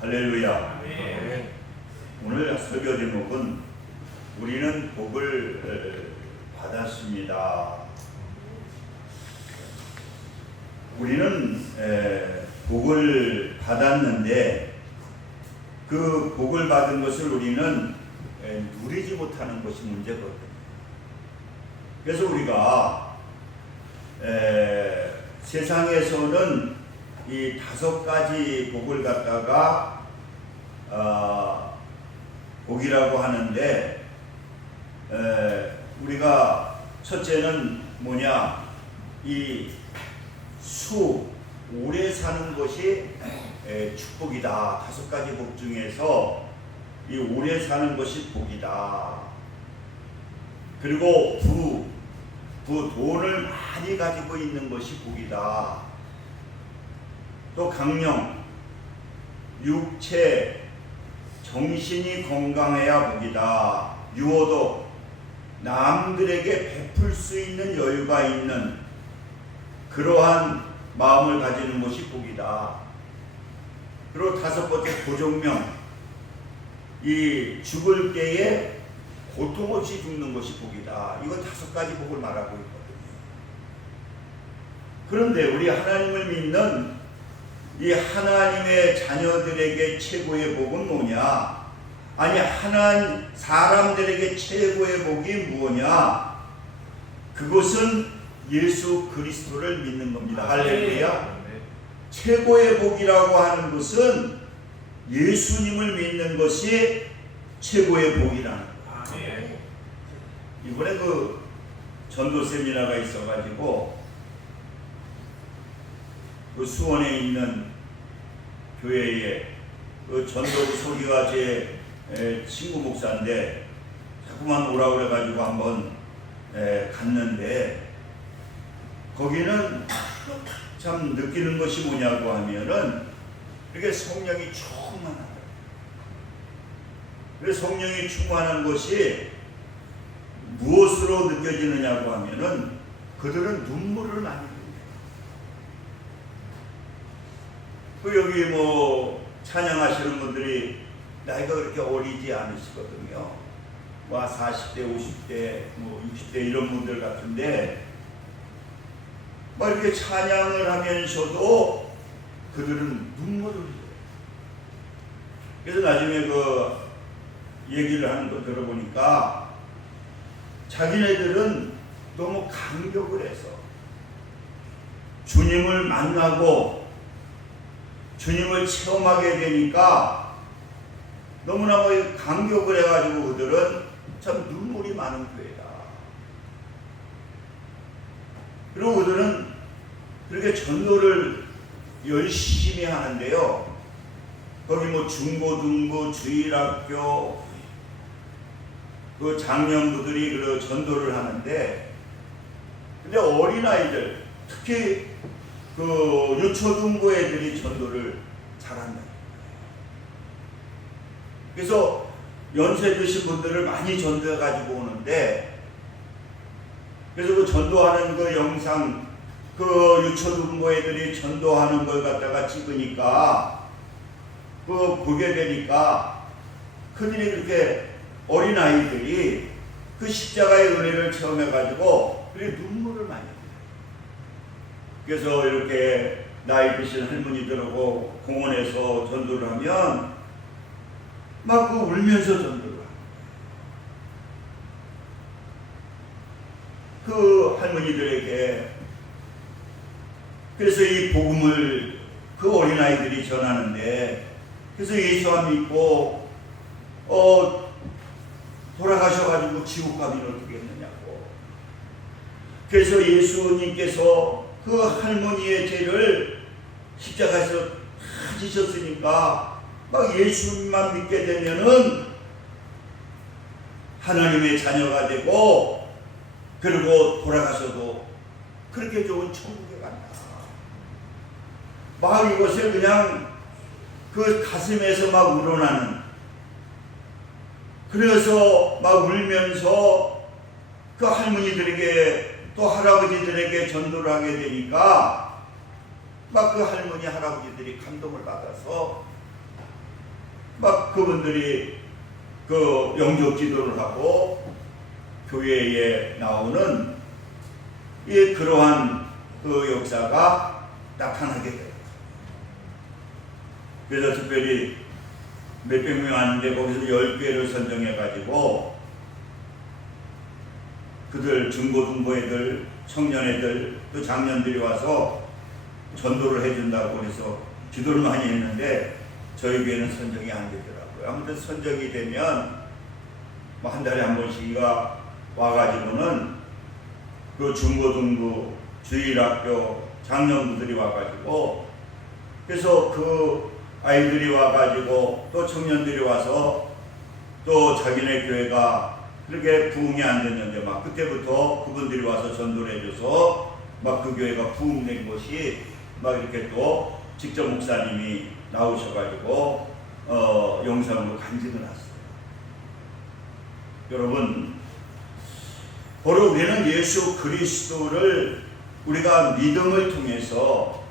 할렐루야. 네. 오늘 설교 제목은 우리는 복을 받았습니다. 우리는 복을 받았는데 그 복을 받은 것을 우리는 누리지 못하는 것이 문제거든요. 그래서 우리가 세상에서는 이 5가지 복을 갖다가 복이라고 하는데 우리가 첫째는 뭐냐, 이 오래 사는 것이 축복이다. 5가지 복 중에서 이 오래 사는 것이 복이다. 그리고 돈을 많이 가지고 있는 것이 복이다. 또 강령, 육체, 정신이 건강해야 복이다. 유호도, 남들에게 베풀 수 있는 여유가 있는 그러한 마음을 가지는 것이 복이다. 그리고 5번째 고정명, 이 죽을 때에 고통 없이 죽는 것이 복이다. 이거 5가지 복을 말하고 있거든요. 그런데 우리 하나님을 믿는 이 하나님의 자녀들에게 최고의 복은 뭐냐? 아니, 사람들에게 최고의 복이 뭐냐? 그것은 예수 그리스도를 믿는 겁니다. 할렐루야. 최고의 복이라고 하는 것은 예수님을 믿는 것이 최고의 복이라는 거예요. 이번에 그 전도 세미나가 있어가지고 그 수원에 있는 교회에 그 전도부 소리가 제 친구 목사인데 자꾸만 오라고 그래가지고 한번 갔는데 거기는 참 느끼는 것이 뭐냐고 하면은 이렇게 성령이 충만하다. 그래서 성령이 충만한 것이 무엇으로 느껴지느냐고 하면은 그들은 눈물을 많이 흘려요. 그 여기 뭐 찬양하시는 분들이 나이가 그렇게 어리지 않으시거든요. 뭐 40대, 50대, 뭐 60대 이런 분들 같은데 막 이렇게 찬양을 하면서도 그들은 눈물을 흘려요. 그래서 나중에 그 얘기를 하는 거 들어보니까 자기네들은 너무 감격을 해서 주님을 만나고 주님을 체험하게 되니까 너무나 감격을 해가지고 그들은 참 눈물이 많은 교회다. 그리고 그들은 그렇게 전도를 열심히 하는데요. 거기 뭐 중고등부, 주일학교, 그 장년부들이 그 전도를 하는데, 근데 어린아이들, 특히 그 유초등부 애들이 전도를 잘한다. 그래서 연세 드신 분들을 많이 전도해 가지고 오는데, 그래서 그 전도하는 그 영상, 그 유초등부 애들이 전도하는 걸 갖다가 찍으니까, 그 보게 되니까, 그들이 그렇게 어린아이들이 그 십자가의 은혜를 체험해 가지고, 그렇게 눈물을 많이 흘려요. 그래서 이렇게 나이 드신 할머니들하고 공원에서 전도를 하면 막 그 울면서 전도를 합니다. 그 할머니들에게. 그래서 이 복음을 그 어린아이들이 전하는데, 그래서 예수 안 믿고 돌아가셔가지고 지옥 가면 어떻게 했느냐고. 그래서 예수님께서 그 할머니의 죄를 십자가에서 다 지셨으니까 막 예수님만 믿게 되면은 하나님의 자녀가 되고, 그리고 돌아가셔도 그렇게 좋은 천국에 간다. 막 이것을 그냥 그 가슴에서 막 우러나는, 그래서 막 울면서 그 할머니들에게 또 할아버지들에게 전도를 하게 되니까 막 그 할머니 할아버지들이 감동을 받아서 그분들이 그 영적 기도를 하고 교회에 나오는 그러한 그 역사가 나타나게 돼요. 그래서 특별히 몇백 명 아닌데 거기서 10교회를 선정해가지고 그들 중고등부 애들, 청년 애들, 또 장년들이 와서 전도를 해준다고 그래서 기도를 많이 했는데 저희 교회는 선정이 안 되더라고요. 아무튼 선정이 되면 뭐 한 달에 한 번씩이가 와가지고는 그 중고등부, 주일학교 장년부들이 와가지고 그래서 그 아이들이 와가지고 또 청년들이 와서 또 자기네 교회가 그렇게 부흥이 안 됐는데 막 그때부터 그분들이 와서 전도를 해줘서 막 그 교회가 부흥된 것이 막 이렇게 또 직접 목사님이 나오셔가지고 영상으로 간증을 했어요. 여러분, 바로 우리는 예수 그리스도를 우리가 믿음을 통해서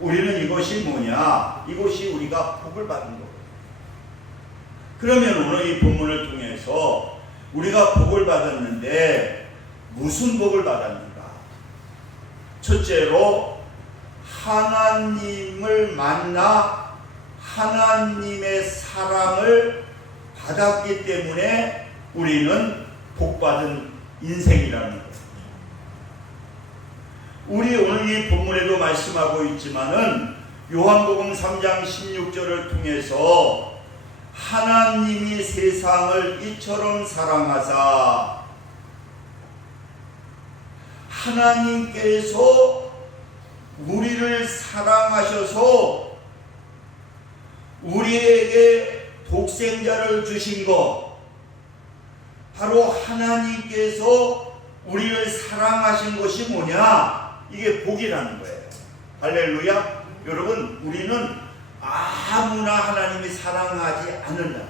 우리는 이것이 뭐냐? 이것이 우리가 복을 받은 거예요. 그러면 오늘 이 본문을 통해서 우리가 복을 받았는데 무슨 복을 받았는가? 첫째로 하나님을 만나 하나님의 사랑을 받았기 때문에 우리는 복받은 인생이라는 거예요. 우리 오늘 이 본문에도 말씀하고 있지만은 요한복음 3장 16절을 통해서 하나님이 세상을 이처럼 사랑하사 하나님께서 우리를 사랑하셔서 우리에게 독생자를 주신 것, 바로 하나님께서 우리를 사랑하신 것이 뭐냐? 이게 복이라는 거예요. 할렐루야. 여러분, 우리는 아무나 하나님이 사랑하지 않는다.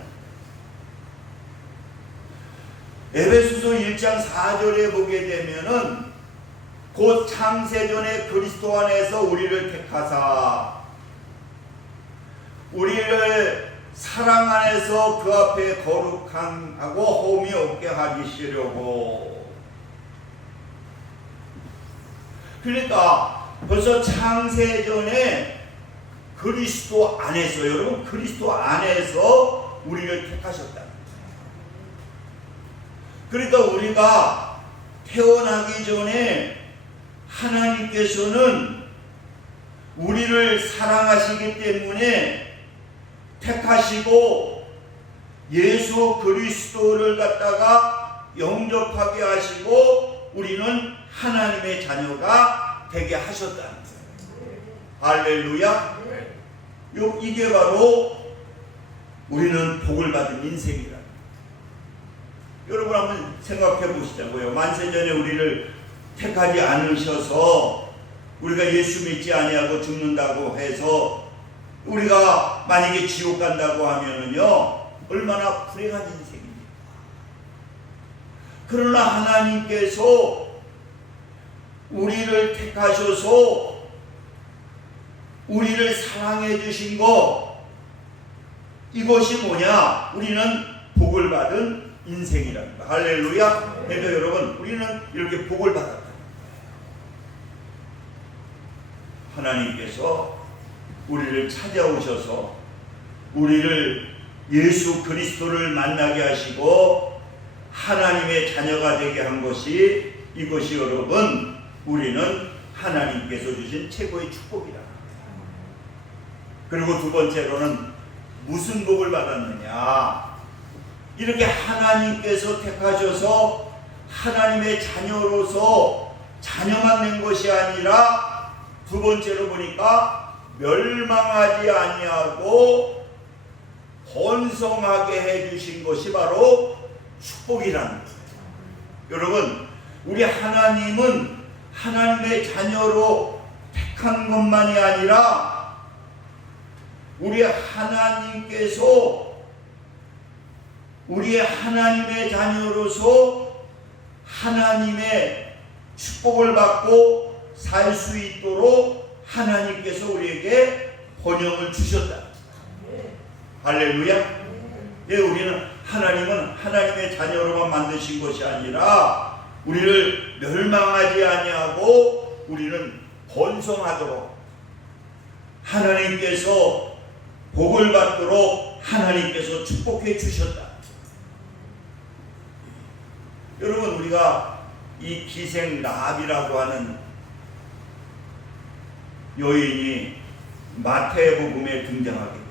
에베소서 1장 4절에 보게 되면은 곧 창세전에 그리스도 안에서 우리를 택하사 우리를 사랑 안에서 그 앞에 거룩하고 험이 없게 하시려고. 그러니까 벌써 창세전에 그리스도 안에서, 여러분, 그리스도 안에서 우리를 택하셨다. 그러니까 우리가 태어나기 전에 하나님께서는 우리를 사랑하시기 때문에 택하시고 예수 그리스도를 갖다가 영접하게 하시고 우리는 하나님의 자녀가 되게 하셨다는 거예요. 할렐루야. 이게 바로 우리는 복을 받은 인생이다. 여러분 한번 생각해 보시자고요. 만세전에 우리를 택하지 않으셔서 우리가 예수 믿지 아니하고 죽는다고 해서 우리가 만약에 지옥 간다고 하면은요 얼마나 불행한 인생입니까? 그러나 하나님께서 우리를 택하셔서 우리를 사랑해 주신 것, 이것이 뭐냐? 우리는 복을 받은 인생이랍니다. 할렐루야. 그래서 여러분, 우리는 이렇게 복을 받았다. 하나님께서 우리를 찾아오셔서 우리를 예수 그리스도를 만나게 하시고 하나님의 자녀가 되게 한 것이, 이것이 여러분 우리는 하나님께서 주신 최고의 축복이다. 그리고 두 번째로는 무슨 복을 받았느냐? 이렇게 하나님께서 택하셔서 하나님의 자녀로서 자녀만 된 것이 아니라 두 번째로 보니까 멸망하지 아니하고 번성하게 해주신 것이 바로 축복이라는 거예요. 여러분, 우리 하나님은 하나님의 자녀로 택한 것만이 아니라 우리 하나님께서 우리의 하나님의 자녀로서 하나님의 축복을 받고 살 수 있도록 하나님께서 우리에게 번영을 주셨다. 할렐루야. 예, 우리는 하나님은 하나님의 자녀로만 만드신 것이 아니라 우리를 멸망하지 아니하고 우리는 번성하도록 하나님께서 복을 받도록 하나님께서 축복해 주셨다. 여러분, 우리가 이 기생 라합이라고 하는 여인이 마태복음에 등장하게 됩니다.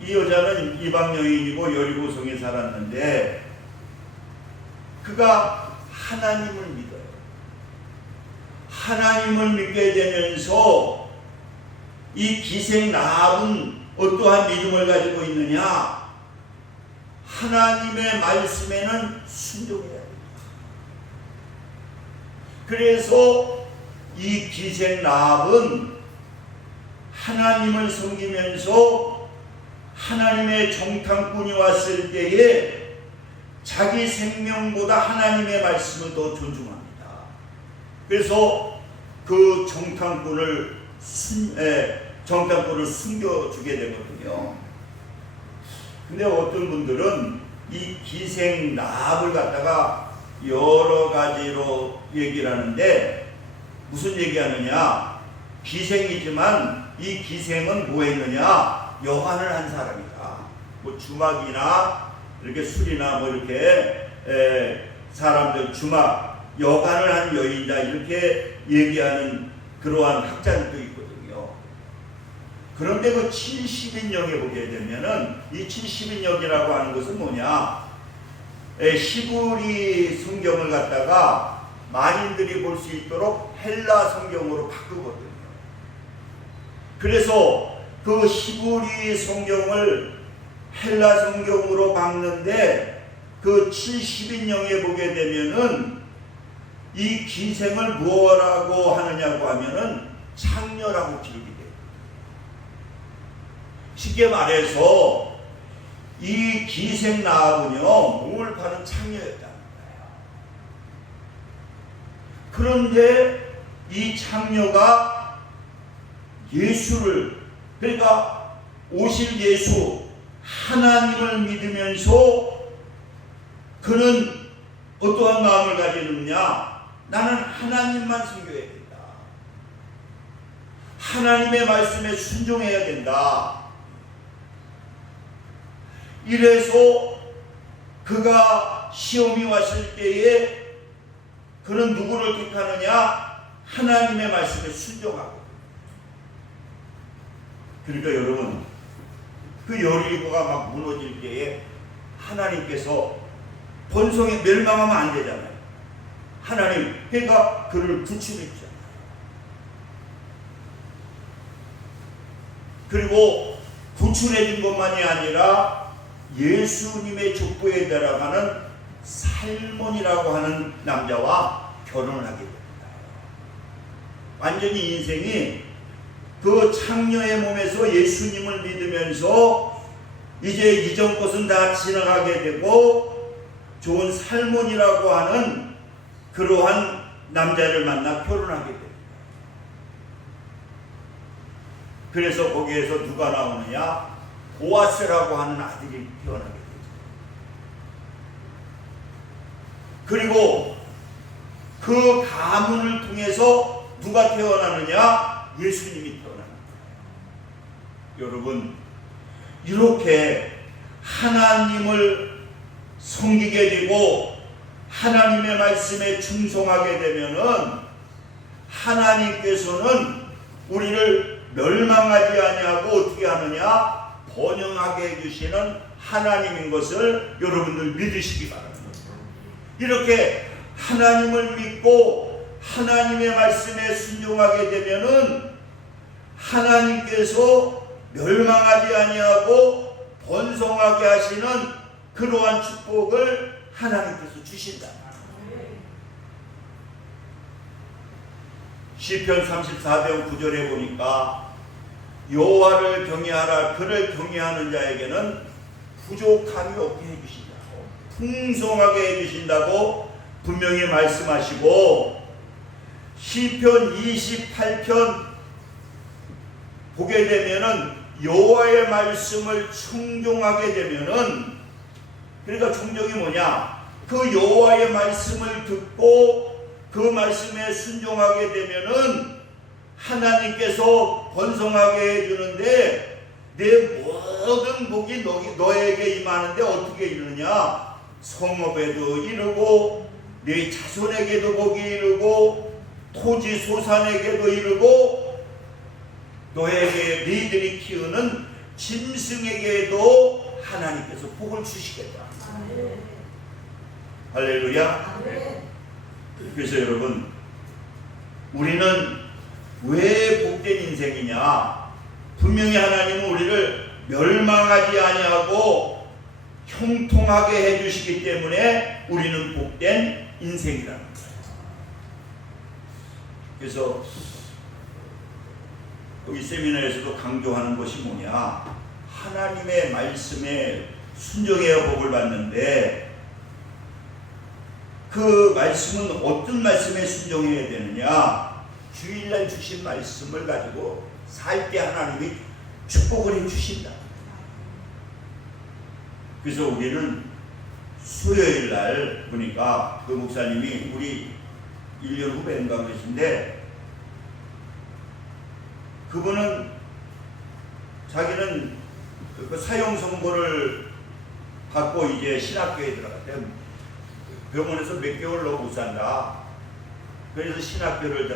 이 여자는 이방 여인이고 여리고성에 살았는데 그가 하나님을 믿어요. 하나님을 믿게 되면서 이 기생 라합은 어떠한 믿음을 가지고 있느냐? 하나님의 말씀에는 순종해야 됩니다. 그래서 이 기생 라합은 하나님을 섬기면서 하나님의 정탐꾼이 왔을 때에 자기 생명보다 하나님의 말씀을 더 존중합니다. 그래서 그 정탐꾼을 숨겨주게 되거든요. 근데 어떤 분들은 이 기생 라합을 갖다가 여러 가지로 얘기를 하는데 무슨 얘기하느냐? 기생이지만 이 기생은 뭐 했느냐? 여관을 한 사람이다. 뭐 주막이나 이렇게 술이나 뭐 이렇게 사람들 주막 여관을 한 여인이다 이렇게 얘기하는 그러한 학자들도 있거든요. 그런데 그 70인역에 보게 되면은 이 70인역이라고 하는 것은 뭐냐? 히브리 성경을 갖다가 만인들이 볼 수 있도록 헬라 성경으로 바꾸거든요. 그래서 그 히브리 성경을 헬라 성경으로 바꾸는데 그 70인역에 보게 되면은 이 기생을 뭐라고 하느냐고 하면은 창녀라고 기록이 돼요. 쉽게 말해서 이 기생 라합은요 몸을 파는 창녀였다는 거예요. 그런데 이 창녀가 예수를, 그러니까 오실 예수 하나님을 믿으면서 그는 어떠한 마음을 가지느냐? 나는 하나님만 섬겨야 된다. 하나님의 말씀에 순종해야 된다. 이래서 그가 시험이 왔을 때에 그는 누구를 택하느냐? 하나님의 말씀에 순종하고. 그러니까 여러분, 그 여리고가 막 무너질 때에 하나님께서 번성에 멸망하면 안 되잖아요. 하나님, 그러니까 그를 구출했잖아요. 그리고 구출해준 것만이 아니라 예수님의 족보에 들어가는 살몬이라고 하는 남자와 결혼을 하게 됩니다. 완전히 인생이 그 창녀의 몸에서 예수님을 믿으면서 이제 이전 것은 다 지나가게 되고 좋은 살몬이라고 하는 그러한 남자를 만나 결혼하게 됩니다. 그래서 거기에서 누가 나오느냐? 보아스라고 하는 아들이 태어나게 되죠. 그리고 그 가문을 통해서 누가 태어나느냐? 예수님이 태어나는 거예요. 여러분, 이렇게 하나님을 섬기게 되고 하나님의 말씀에 충성하게 되면은 하나님께서는 우리를 멸망하지 아니하고 어떻게 하느냐? 번영하게 해주시는 하나님인 것을 여러분들 믿으시기 바랍니다. 이렇게 하나님을 믿고 하나님의 말씀에 순종하게 되면은 하나님께서 멸망하지 아니하고 번성하게 하시는 그러한 축복을 하나님께서 주신다. 시편 34편 9절에 보니까 여호와를 경외하라. 그를 경외하는 자에게는 부족함이 없게 해주신다고, 풍성하게 해주신다고 분명히 말씀하시고, 시편 28편 보게 되면은 여호와의 말씀을 청종하게 되면은, 그러니까 청종이 뭐냐? 그 여호와의 말씀을 듣고 그 말씀에 순종하게 되면은 하나님께서 번성하게 해주는데, 내 모든 복이 너에게 임하는데 어떻게 이르느냐? 성읍에도 이르고 네 자손에게도 복이 이르고 토지 소산에게도 이르고 너에게 너희들이 키우는 짐승에게도 하나님께서 복을 주시겠다. 할렐루야. 그래서 여러분, 우리는 왜 복된 인생이냐? 분명히 하나님은 우리를 멸망하지 아니하고 형통하게 해주시기 때문에 우리는 복된 인생이라는 거예요. 그래서 여기 세미나에서도 강조하는 것이 뭐냐? 하나님의 말씀에 순종해야 복을 받는데, 그 말씀은 어떤 말씀에 순종해야 되느냐? 주일날 주신 말씀을 가지고 살 때 하나님이 축복을 해주신다. 그래서 우리는 수요일날 보니까 그 목사님이 우리 1년 후배인가 그러신데, 그분은 자기는 그 사형 선고를 받고 이제 신학교에 들어갔대요. 병원에서 몇 개월 너 못 산다. 그래서 신학교에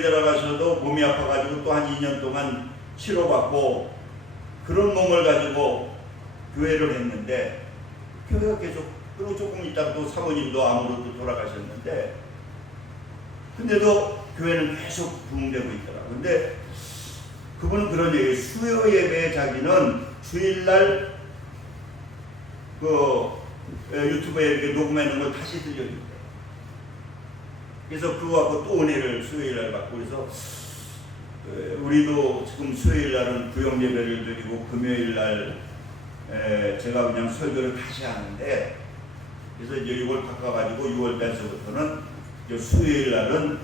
들어가서도 몸이 아파가지고 또 한 2년 동안 치료받고 그런 몸을 가지고 교회를 했는데, 교회가 계속, 그리고 조금 있다가 또 사모님도 암으로 또 돌아가셨는데, 근데도 교회는 계속 부흥되고 있더라고요. 근데 그분은 그런 얘기예요. 수요 예배에 자기는 주일날 그 유튜브에 이렇게 녹음해 놓은 걸 다시 들려준대요. 그래서 그거 갖고 또 은혜를 수요일날 받고, 그래서 우리도 지금 수요일날은 구역 예배를 드리고 금요일날 제가 그냥 설교를 다시 하는데, 그래서 이제 이걸 바꿔가지고 6월달서부터는 수요일날은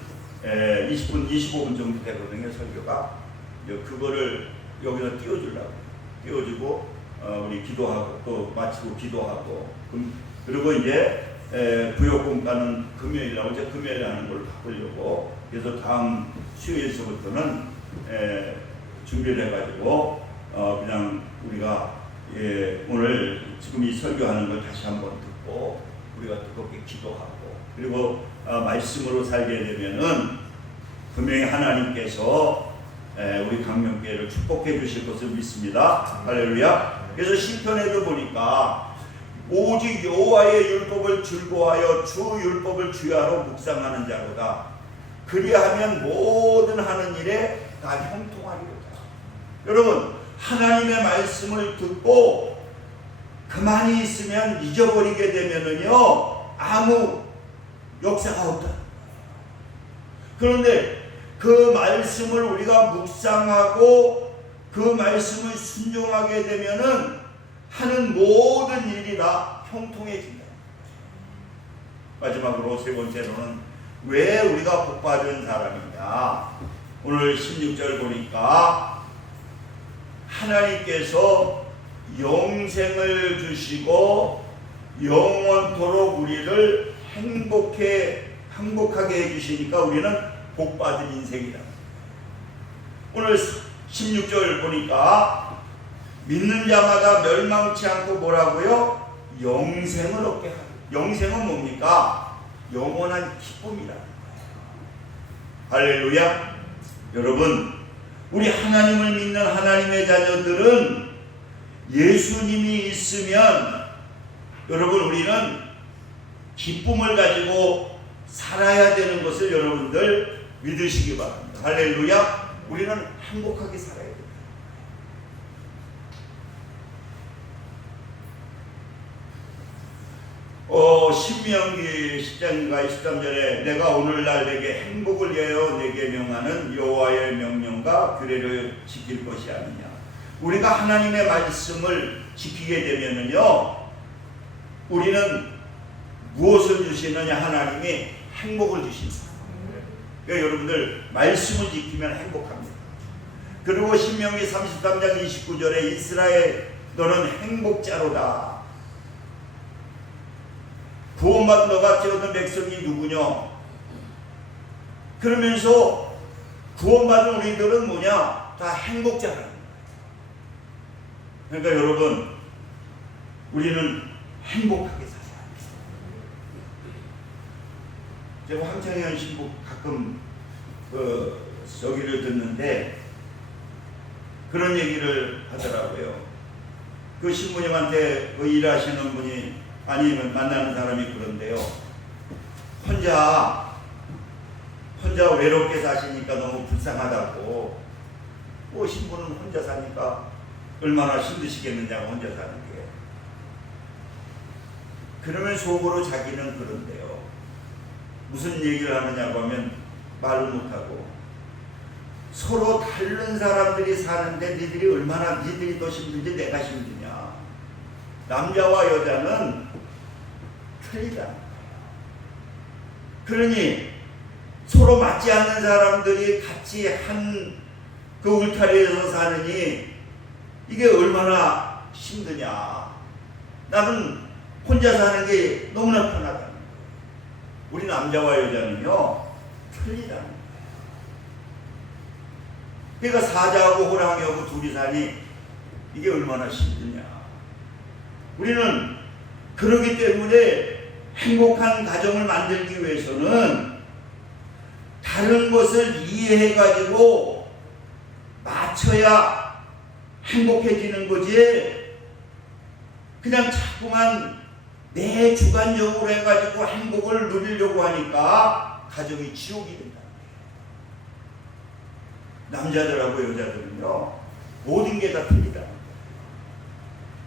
20분, 25분 정도 되거든요, 설교가. 그거를 여기서 띄워주고 우리 기도하고 또 마치고 기도하고, 그리고 이제 부역공과는 금요일날, 어제 금요일에 하는 걸 바꾸려고, 그래서 다음 수요일서부터는 준비를 해가지고 그냥 우리가 오늘 지금 이 설교하는 걸 다시 한번 듣고 우리가 뜨겁게 기도하고, 그리고 말씀으로 살게 되면은 분명히 하나님께서 우리 강명교회를 축복해 주실 것을 믿습니다. 할렐루야. 그래서 시편에도 보니까 오직 여호와의 율법을 즐거워하여 주 율법을 주야로 묵상하는 자로다. 그리하면 모든 하는 일에 다 형통하리로다. 여러분, 하나님의 말씀을 듣고 가만히 있으면 잊어버리게 되면은요, 아무 역사가 없다. 그런데 그 말씀을 우리가 묵상하고 그 말씀을 순종하게 되면은 하는 모든 일이 다 형통해진다. 마지막으로 세 번째로는 왜 우리가 복받은 사람이냐? 오늘 16절 보니까 하나님께서 영생을 주시고 영원토록 우리를 행복하게 해주시니까 우리는 복받은 인생이다. 오늘 16절 보니까 믿는 자마다 멸망치 않고 뭐라고요? 영생을 얻게 하고. 영생은 뭡니까? 영원한 기쁨이라는 거예요. 할렐루야. 여러분, 우리 하나님을 믿는 하나님의 자녀들은 예수님이 있으면 여러분 우리는 기쁨을 가지고 살아야 되는 것을 여러분들 믿으시기 바랍니다. 할렐루야. 우리는 행복하게 살아야 됩니다. 신명기 10장인가 13절에 내가 오늘날 내게 행복을 위하여 내게 명하는 여호와의 명령과 규례를 지킬 것이 아니냐. 우리가 하나님의 말씀을 지키게 되면은요, 우리는 무엇을 주시느냐? 하나님이 행복을 주신다. 그러니까 여러분들 말씀을 지키면 행복합니다. 그리고 신명기 33장 29절에 이스라엘 너는 행복자로다. 구원받은 너같이 얻은 백성이 누구냐? 그러면서 구원받은 우리들은 뭐냐? 다 행복자라는 거예요. 그러니까 여러분, 우리는 행복하게 살아야 합니다. 제가 황창현 신부 가끔 저기를 듣는데 그런 얘기를 하더라고요. 그 신부님한테 일하시는 분이 아니면 만나는 사람이 그런데요. 혼자 외롭게 사시니까 너무 불쌍하다고. 신부는 혼자 사니까 얼마나 힘드시겠느냐고, 혼자 사는 게. 그러면 속으로 자기는 그런데요. 무슨 얘기를 하느냐고 하면 말을 못하고, 서로 다른 사람들이 사는데 니들이 더 힘든지 내가 힘드냐. 남자와 여자는 틀리다. 그러니 서로 맞지 않는 사람들이 같이 한 그 울타리에서 사느니 이게 얼마나 힘드냐. 나는 혼자 사는 게 너무나 편하다는 거예요. 우리 남자와 여자는요 틀리다는 거예요. 그러니까 사자하고 호랑이하고 둘이 사니 이게 얼마나 힘드냐. 우리는 그러기 때문에 행복한 가정을 만들기 위해서는 다른 것을 이해해가지고 맞춰야 행복해지는 거지, 그냥 자꾸만 내 주관적으로 해가지고 행복을 누리려고 하니까 가정이 지옥이 된다. 남자들하고 여자들은요 모든 게 다 틀리다.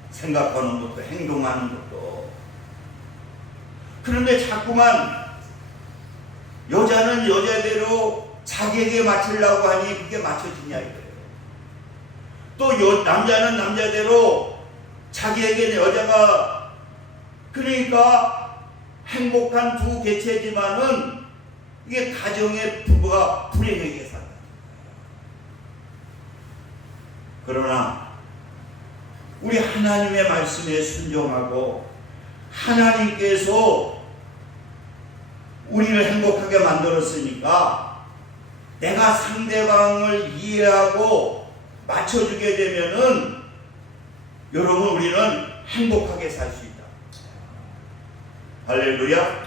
생각하는 것도 행동하는 것도. 그런데 자꾸만 여자는 여자대로 자기에게 맞추려고 하니 그게 맞춰지냐 이거예요. 또 남자는 남자대로 자기에게 여자가, 그러니까 행복한 두 개체지만은 이게 가정의 부부가 불행하게 산다. 그러나 우리 하나님의 말씀에 순종하고 하나님께서 우리를 행복하게 만들었으니까 내가 상대방을 이해하고 맞춰주게 되면은 여러분 우리는 행복하게 살 수 있다. 할렐루야.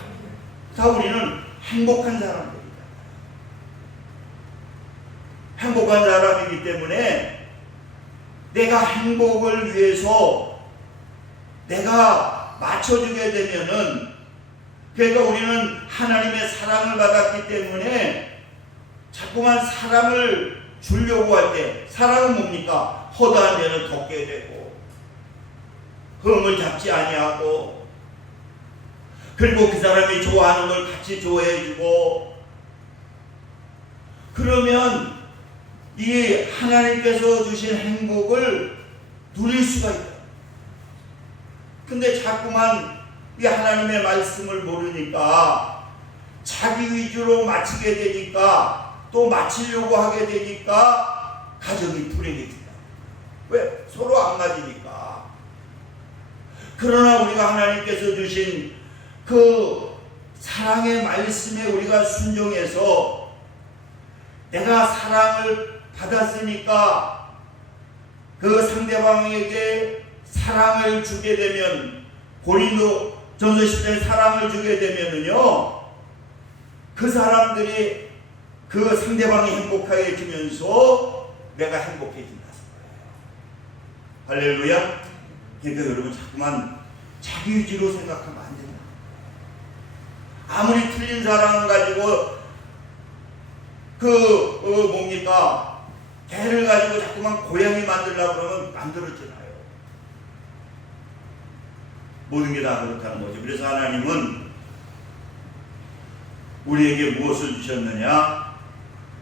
다 우리는 행복한 사람들이다. 행복한 사람이기 때문에 내가 행복을 위해서 내가 맞춰주게 되면은, 그러니까 우리는 하나님의 사랑을 받았기 때문에 자꾸만 사랑을 주려고 할 때, 사랑은 뭡니까? 허다한 데는 덮게 되고 흠을 잡지 아니하고, 그리고 그 사람이 좋아하는 걸 같이 좋아해주고, 그러면 이 하나님께서 주신 행복을 누릴 수가 있다. 근데 자꾸만 이 하나님의 말씀을 모르니까 자기 위주로 맞추게 되니까, 또 맞추려고 하게 되니까 가정이 불행해진다. 왜? 서로 안 맞으니까. 그러나 우리가 하나님께서 주신 그 사랑의 말씀에 우리가 순종해서 내가 사랑을 받았으니까 그 상대방에게 사랑을 주게 되면, 고린도 전서 10장에 사랑을 주게 되면은요, 그 사람들이 그 상대방이 행복해지면서 내가 행복해진다. 할렐루야. 그러니까 여러분 자꾸만 자기 위주로 생각하면 안 된다. 아무리 틀린 사랑을 가지고 뭡니까? 개를 가지고 자꾸만 고양이 만들려고 그러면 만들어지나요? 모든 게 다 그렇다는 거죠. 그래서 하나님은 우리에게 무엇을 주셨느냐?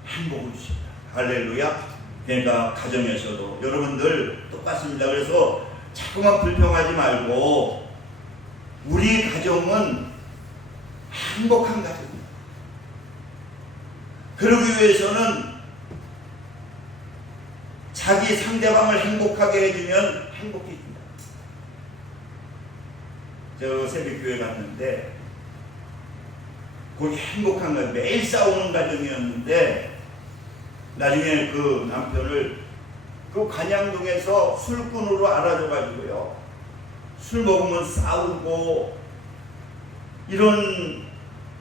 행복을 주셨다. 할렐루야. 그러니까 가정에서도 여러분들 똑같습니다. 그래서 자꾸만 불평하지 말고 우리 가정은 행복한 가정입니다. 그러기 위해서는 자기 상대방을 행복하게 해주면 행복해진다. 저 새벽교회 갔는데 거기 행복한 거예요. 매일 싸우는 가정이었는데 나중에 그 남편을 그 관양동에서 술꾼으로 알아줘가지고요, 술 먹으면 싸우고 이런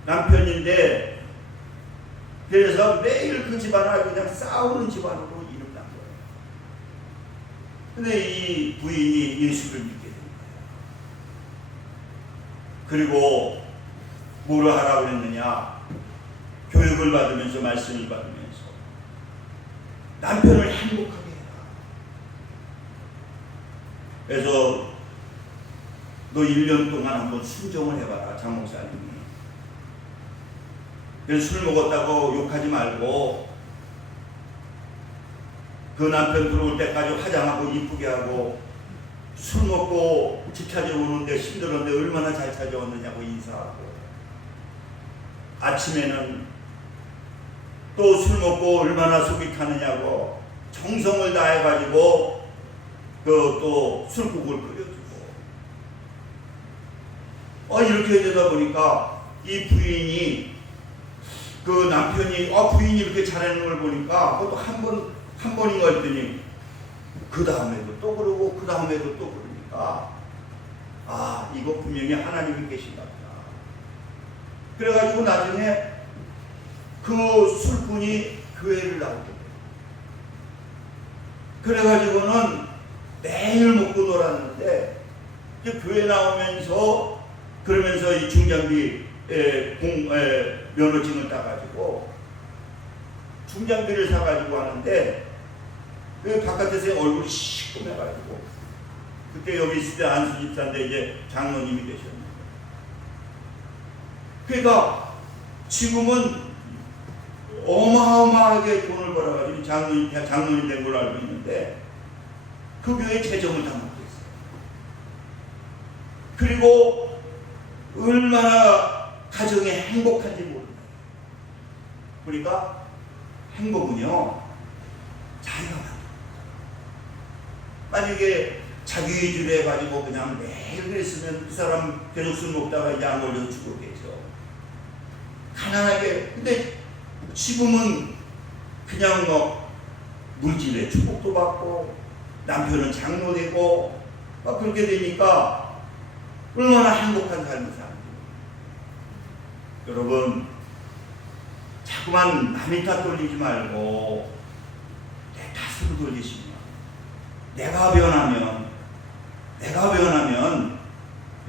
남편인데, 그래서 매일 그 집안을 아주 그냥 싸우는 집안으로 이름난 거예요. 근데 이 부인이 예수를 믿게 된 거예요. 그리고 뭐를 하라고 그랬느냐, 교육을 받으면서 말씀을 받으면서 남편을 행복하게 해라. 그래서 너 1년 동안 한번 순종을 해봐라, 장 목사님이. 그래서 술 먹었다고 욕하지 말고 그 남편 들어올 때까지 화장하고 이쁘게 하고, 술 먹고 집 찾아오는데 힘들었는데 얼마나 잘 찾아왔느냐고 인사하고, 아침에는 또 술 먹고 얼마나 속이 타느냐고 정성을 다해가지고 그 또 술국을 끓여주고, 이렇게 되다 보니까 이 부인이, 그 남편이 부인이 이렇게 잘하는 걸 보니까 그것도 한 번인가 했더니 그 다음에도 또 그러고 그 다음에도 또 그러니까 이거 분명히 하나님이 계신가 보다. 그래가지고 나중에 그 술꾼이 교회를 나오게 돼요. 그래가지고는 매일 먹고 놀았는데 교회 나오면서 그러면서 이 중장비 면허증을 따가지고 중장비를 사가지고 하는데, 그 바깥에서 얼굴이 시꺼매가지고, 그때 여기 있을 때 안수 집사인데 이제 장로님이 되셨는데, 그러니까 지금은 어마어마하게 돈을 벌어가지고 장로님 된 걸로 알고 있는데 그 교회 재정을 다 먹고 있어요. 그리고 얼마나 가정이 행복한지 모르겠어요. 그러니까 행복은요, 자기가 만약에 자기 위주로 해가지고 그냥 매일 그랬으면 그 사람 계속 술 먹다가 이제 안 걸려서 죽었겠죠. 가난하게. 근데 지금은 그냥 물질의 축복도 받고 남편은 장로되고 그렇게 되니까 얼마나 행복한 삶을 사는지. 여러분, 자꾸만 남의 탓 돌리지 말고 내 탓으로 돌리시면, 내가 변하면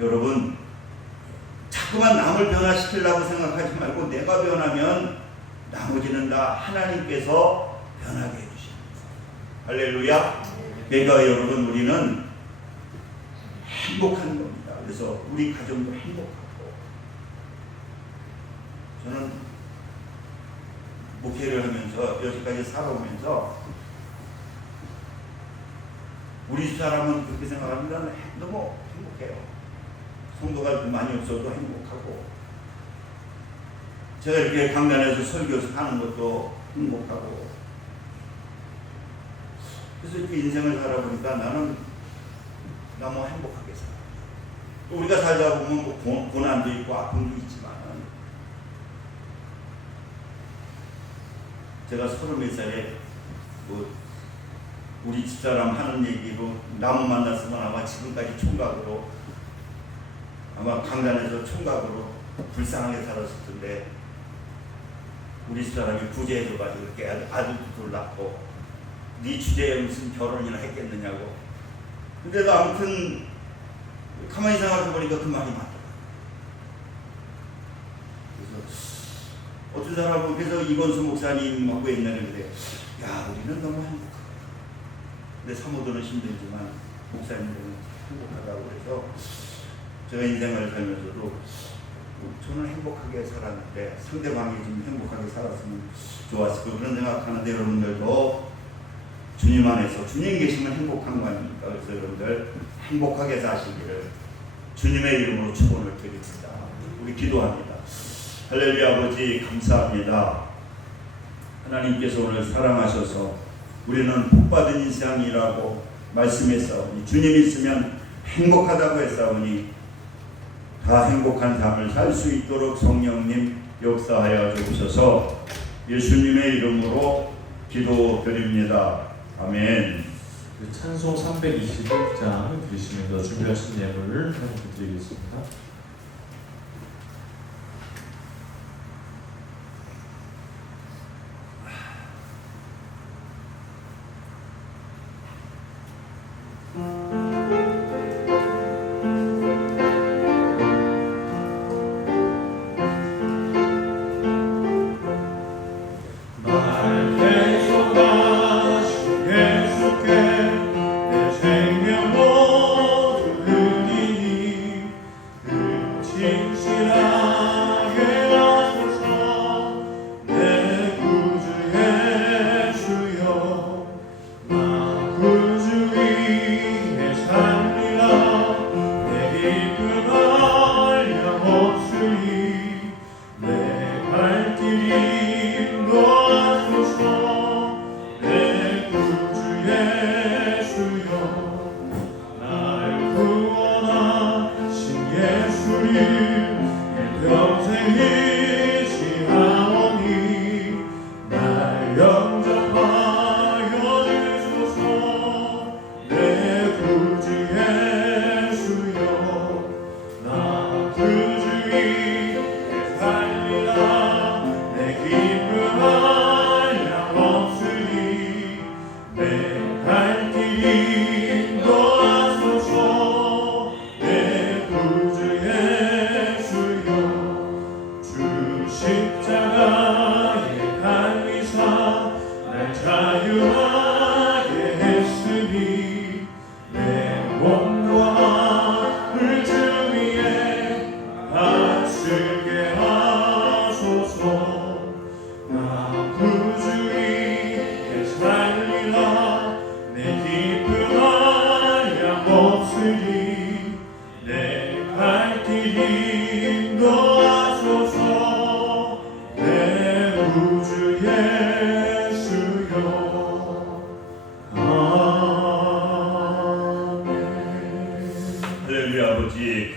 여러분, 자꾸만 남을 변화시키려고 생각하지 말고 내가 변하면 나머지는 다 하나님께서 변하게 해주십니다. 할렐루야. 그러니까 여러분, 우리는 행복한 겁니다. 그래서 우리 가정도 행복하고. 저는 목회를 하면서 여기까지 살아오면서 우리 사람은 그렇게 생각합니다. 너무 행복해요. 성도가 많이 없어도 행복하고, 제가 이렇게 강단에서 설교해서 하는 것도 행복하고, 그래서 이렇게 인생을 살아보니까 나는 너무 행복하게 살아. 우리가 살다 보면 뭐 고난도 있고 아픔도 있지만, 제가 34살에 우리 집사람 하는 얘기로 나무 만났으면 아마 지금까지 총각으로, 아마 강단에서 총각으로 불쌍하게 살았을 텐데, 우리 집사람이 구제해줘가지고 이렇게 아들도 둘 낳고, 네 주제에 무슨 결혼이나 했겠느냐고. 근데도 아무튼 가만히 생각해보니까 그 말이 맞더라. 그래서 어떤 사람은, 그래서 이건수 목사님하고 옛날에 그래, 야, 우리는 너무 행복하다. 근데 사모들은 힘들지만 목사님들은 행복하다고 그래서, 제가 인생을 살면서도 저는 행복하게 살았는데 상대방이 좀 행복하게 살았으면 좋았을 거, 그런 생각하는데, 여러분들도 주님 안에서, 주님 계시면 행복한 거 아닙니까? 그래서 여러분들 행복하게 사시기를 주님의 이름으로 축원을 드립니다. 우리 기도합니다. 할렐루야. 아버지 감사합니다. 하나님께서 오늘 사랑하셔서 우리는 복받은 인생이라고 말씀했사오니 주님 있으면 행복하다고 했사오니 다 행복한 삶을 살 수 있도록 성령님 역사하여 주옵소서. 예수님의 이름으로 기도드립니다. 아멘. 찬송 321장 드리시면서 준비하신 예물을 하나님께 드리겠습니다.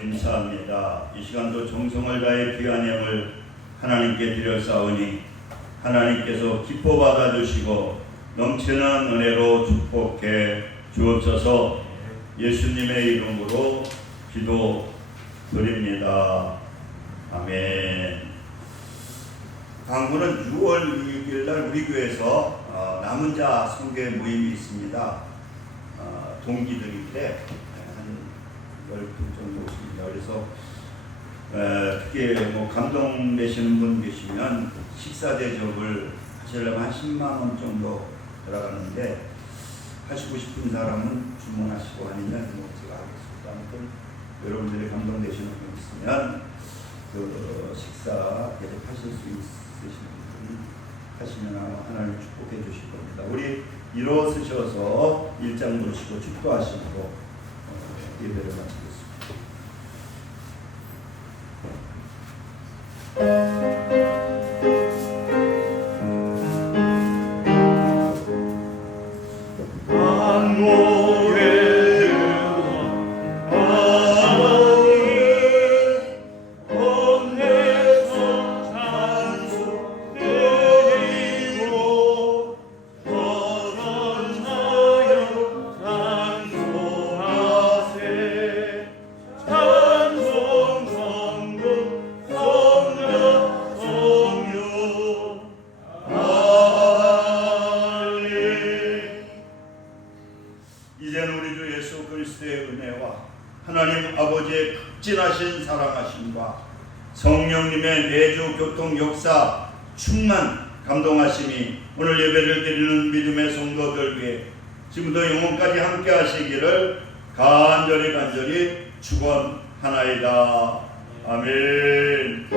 감사합니다. 이 시간도 정성을 다해 귀한 예물 하나님께 드렸사오니 하나님께서 기뻐 받아주시고 넘치는 은혜로 축복해 주옵소서. 예수님의 이름으로 기도드립니다. 아멘. 강구는 6월 6일 날 우리 교회에서 남은 자 성교 모임이 있습니다. 동기들인데 한 10분 정도 오십니다. 그래서 특히 뭐 감동되시는 분 계시면 식사 대접을 하시려면 한 10만 원 정도 들어가는데 하시고 싶은 사람은 주문하시고 아니면 뭐 제가 하겠습니다. 아무튼 여러분들이 감동되시는 분 있으면 그 식사 대접하실 수 있으신 분 하시면 아마 하나님 축복해 주실 겁니다. 우리 일어서셔서 일장 보시고 축도하시고 예배를 마치겠습니다. 이제는 우리 주 예수 그리스도의 은혜와 하나님 아버지의 극진하신 사랑하심과 성령님의 내주 교통 역사 충만 감동하심이 오늘 예배를 드리는 믿음의 성도들 위해 지금부터 영원까지 함께 하시기를 간절히 축원하나이다. 아멘.